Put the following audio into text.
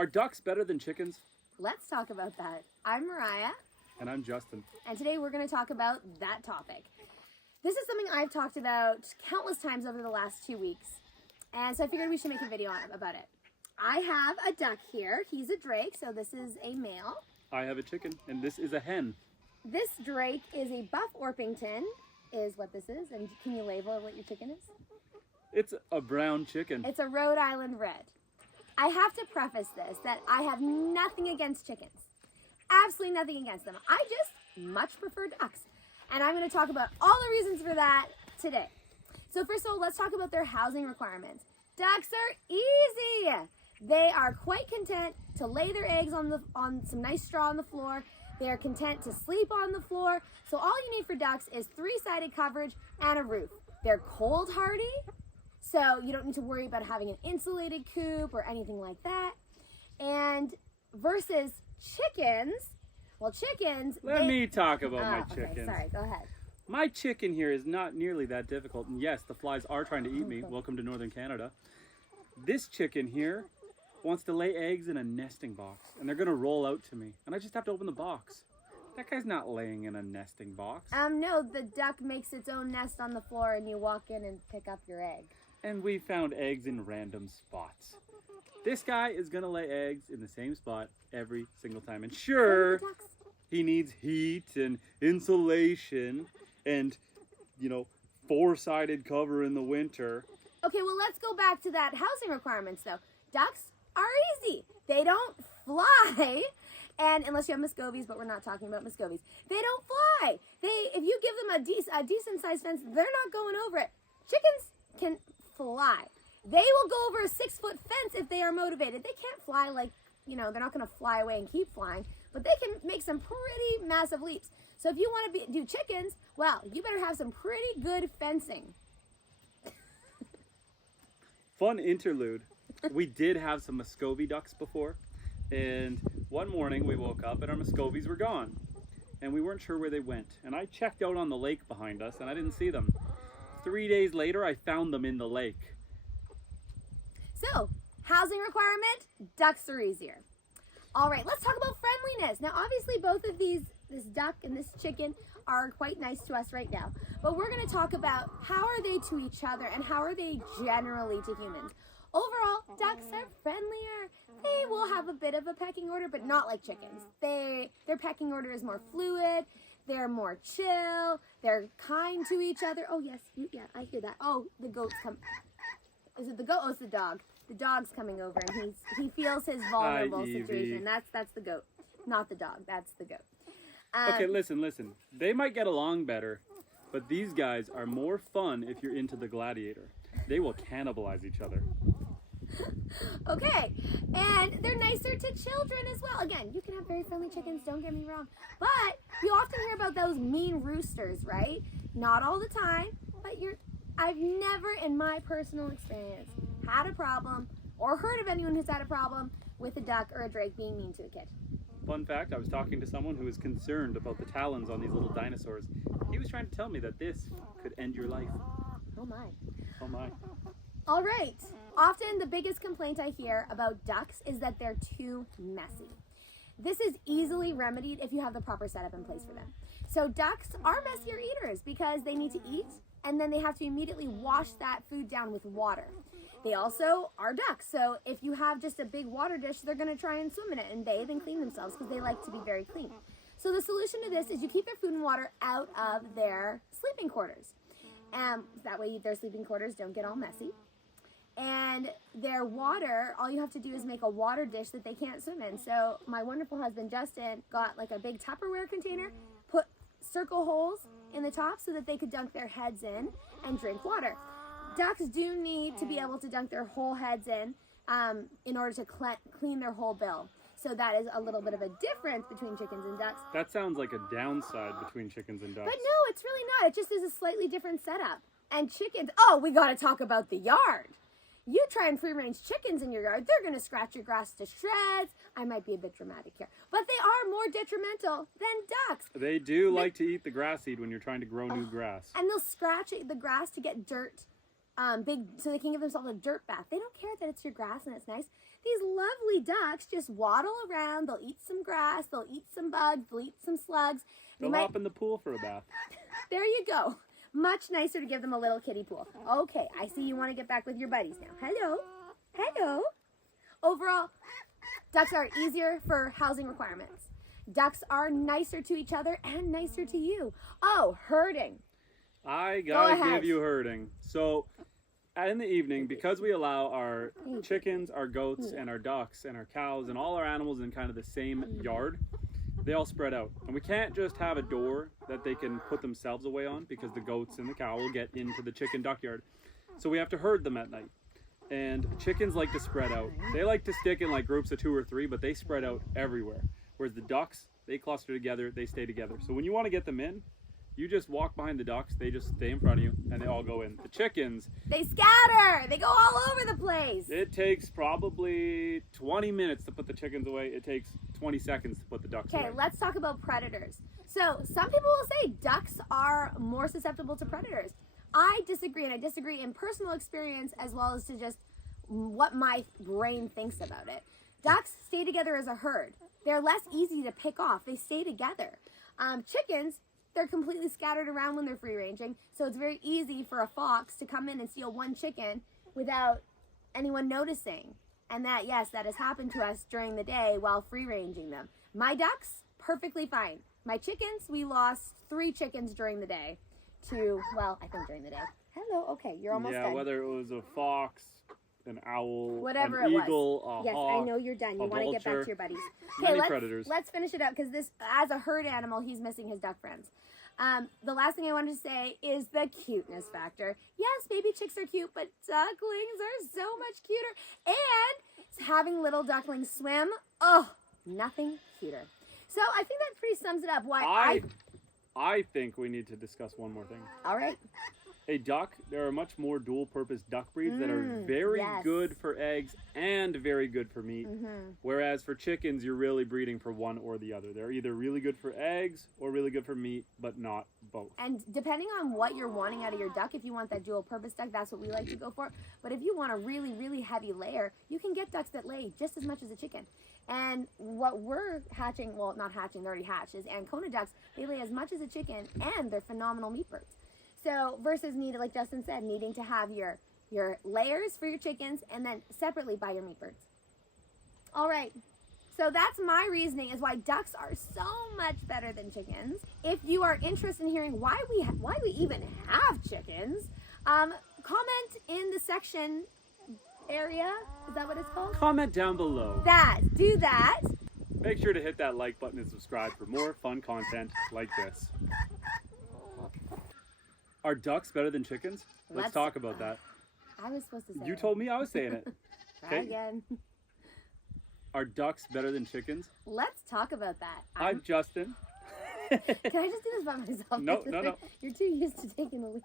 Are ducks better than chickens? Let's talk about that. I'm Mariah. And I'm Justin. And today we're going to talk about that topic. This is something I've talked about countless times over the last 2 weeks. And so I figured we should make a video about it. I have a duck here. He's a drake, so this is a male. I have a chicken, and this is a hen. This drake is a buff Orpington, is what this is. And can you label what your chicken is? It's a brown chicken. It's a Rhode Island red. I have to preface this that I have nothing against chickens. Absolutely nothing against them. I just much prefer ducks. And I'm going to talk about all the reasons for that today. So first of all, let's talk about their housing requirements. Ducks are easy. They are quite content to lay their eggs on some nice straw on the floor. They are content to sleep on the floor. So all you need for ducks is 3-sided coverage and a roof. They're cold hardy, so you don't need to worry about having an insulated coop or anything like that. And versus chickens, well, chickens... Let me talk about my chickens. Okay, sorry, go ahead. My chicken here is not nearly that difficult. And yes, the flies are trying to eat me. Welcome to Northern Canada. This chicken here wants to lay eggs in a nesting box. And they're going to roll out to me. And I just have to open the box. That guy's not laying in a nesting box. No, the duck makes its own nest on the floor and you walk in and pick up your egg. And we found eggs in random spots. This guy is going to lay eggs in the same spot every single time. And sure, he needs heat and insulation and, 4-sided cover in the winter. Okay, well, let's go back to that housing requirements, though. Ducks are easy. They don't fly. And unless you have Muscovies, but we're not talking about Muscovies. They don't fly. If you give them a decent-sized fence, they're not going over it. Chickens can fly. They will go over a 6-foot fence if they are motivated. They can't fly like, they're not going to fly away and keep flying, but they can make some pretty massive leaps. So if you want to do chickens, well, you better have some pretty good fencing. Fun interlude. We did have some Muscovy ducks before, and one morning we woke up and our Muscovies were gone, and we weren't sure where they went. And I checked out on the lake behind us, and I didn't see them. 3 days later, I found them in the lake. So, housing requirement, ducks are easier. All right, let's talk about friendliness. Now, obviously, both of these, this duck and this chicken, are quite nice to us right now. But we're going to talk about how are they to each other and how are they generally to humans. Overall, ducks are friendlier. They will have a bit of a pecking order, but not like chickens. Their pecking order is more fluid. They're more chill. They're kind to each other. Oh, yes. Yeah, I hear that. Oh, the goat's come. Is it the goat? Oh, it's the dog. The dog's coming over, and he feels his vulnerable situation. That's the goat, not the dog. That's the goat. Okay, listen. They might get along better, but these guys are more fun if you're into the gladiator. They will cannibalize each other. Okay, and they're nicer to children as well. Again, you can have very friendly chickens, don't get me wrong. But you often hear about those mean roosters, right? Not all the time, but I've never in my personal experience had a problem or heard of anyone who's had a problem with a duck or a drake being mean to a kid. Fun fact, I was talking to someone who was concerned about the talons on these little dinosaurs. He was trying to tell me that this could end your life. Oh my. Oh my. All right. Often the biggest complaint I hear about ducks is that they're too messy. This is easily remedied if you have the proper setup in place for them. So ducks are messier eaters because they need to eat and then they have to immediately wash that food down with water. They also are ducks, so if you have just a big water dish, they're going to try and swim in it and bathe and clean themselves because they like to be very clean. So the solution to this is you keep their food and water out of their sleeping quarters. That way their sleeping quarters don't get all messy. And their water, all you have to do is make a water dish that they can't swim in. So my wonderful husband, Justin, got like a big Tupperware container, put circle holes in the top so that they could dunk their heads in and drink water. Ducks do need to be able to dunk their whole heads in order to clean their whole bill. So that is a little bit of a difference between chickens and ducks. That sounds like a downside between chickens and ducks. But no, it's really not. It just is a slightly different setup. And chickens, we got to talk about the yard. You try and free-range chickens in your yard, they're going to scratch your grass to shreds. I might be a bit dramatic here, but they are more detrimental than ducks. They do like to eat the grass seed when you're trying to grow new grass. And they'll scratch the grass to get dirt big, so they can give themselves a dirt bath. They don't care that it's your grass and it's nice. these lovely ducks just waddle around. They'll eat some grass, they'll eat some bugs, they'll eat some slugs. They'll hop in the pool for a bath. There you go. Much nicer to give them a little kiddie pool. Okay, I see you want to get back with your buddies now. Hello. Hello. Overall, ducks are easier for housing requirements. Ducks are nicer to each other and nicer to you. Oh, herding. I gotta give you herding. So, in the evening, because we allow our chickens, our goats, and our ducks, and our cows, and all our animals in kind of the same yard, they all spread out. And we can't just have a door that they can put themselves away on, because the goats and the cow will get into the chicken duck yard. So we have to herd them at night. And chickens like to spread out. They like to stick in like groups of 2 or 3, but they spread out everywhere. Whereas the ducks, they cluster together, they stay together. So when you want to get them in, you just walk behind the ducks, they just stay in front of you, and they all go in. The chickens, they scatter! They go all over the place! It takes probably 20 minutes to put the chickens away. It takes 20 seconds to put the ducks away. Okay, let's talk about predators. So, some people will say ducks are more susceptible to predators. I disagree, and I disagree in personal experience as well as to just what my brain thinks about it. Ducks stay together as a herd. They're less easy to pick off. They stay together. Chickens, they're completely scattered around when they're free ranging, so it's very easy for a fox to come in and steal one chicken without anyone noticing. And that, yes, that has happened to us during the day while free ranging them. My ducks, perfectly fine. My chickens, we lost 3 chickens during the day to, well, I think during the day. Hello, okay, you're almost done. Yeah, whether it was a fox, an owl, whatever an it eagle, was. a Yes, hawk, I know you're done. You want to get back to your buddies. Many predators. Let's finish it up because this, as a herd animal, he's missing his duck friends. The last thing I wanted to say is the cuteness factor. Yes, baby chicks are cute, but ducklings are so much cuter. And having little ducklings swim, oh, nothing cuter. So I think that pretty sums it up. Why I think we need to discuss one more thing. All right. A duck, there are much more dual-purpose duck breeds that are very good for eggs and very good for meat. Whereas for chickens, you're really breeding for one or the other. They're either really good for eggs or really good for meat, but not both. And depending on what you're wanting out of your duck, if you want that dual-purpose duck, that's what we like to go for. But if you want a really, really heavy layer, you can get ducks that lay just as much as a chicken. And what we're hatching, well, not hatching, they're already hatched, is Ancona ducks. They lay as much as a chicken, and they're phenomenal meat birds. So versus like Justin said, needing to have your layers for your chickens and then separately buy your meat birds. All right. So that's my reasoning is why ducks are so much better than chickens. If you are interested in hearing why we even have chickens, comment in the section area. Is that what it's called? Comment down below. Do that. Make sure to hit that like button and subscribe for more fun content like this. Are ducks better than chickens? Let's talk about that. I was supposed to say You told me I was saying it. Try again. Are ducks better than chickens? Let's talk about that. I'm Justin. Can I just do this by myself? No. You're too used to taking the lead.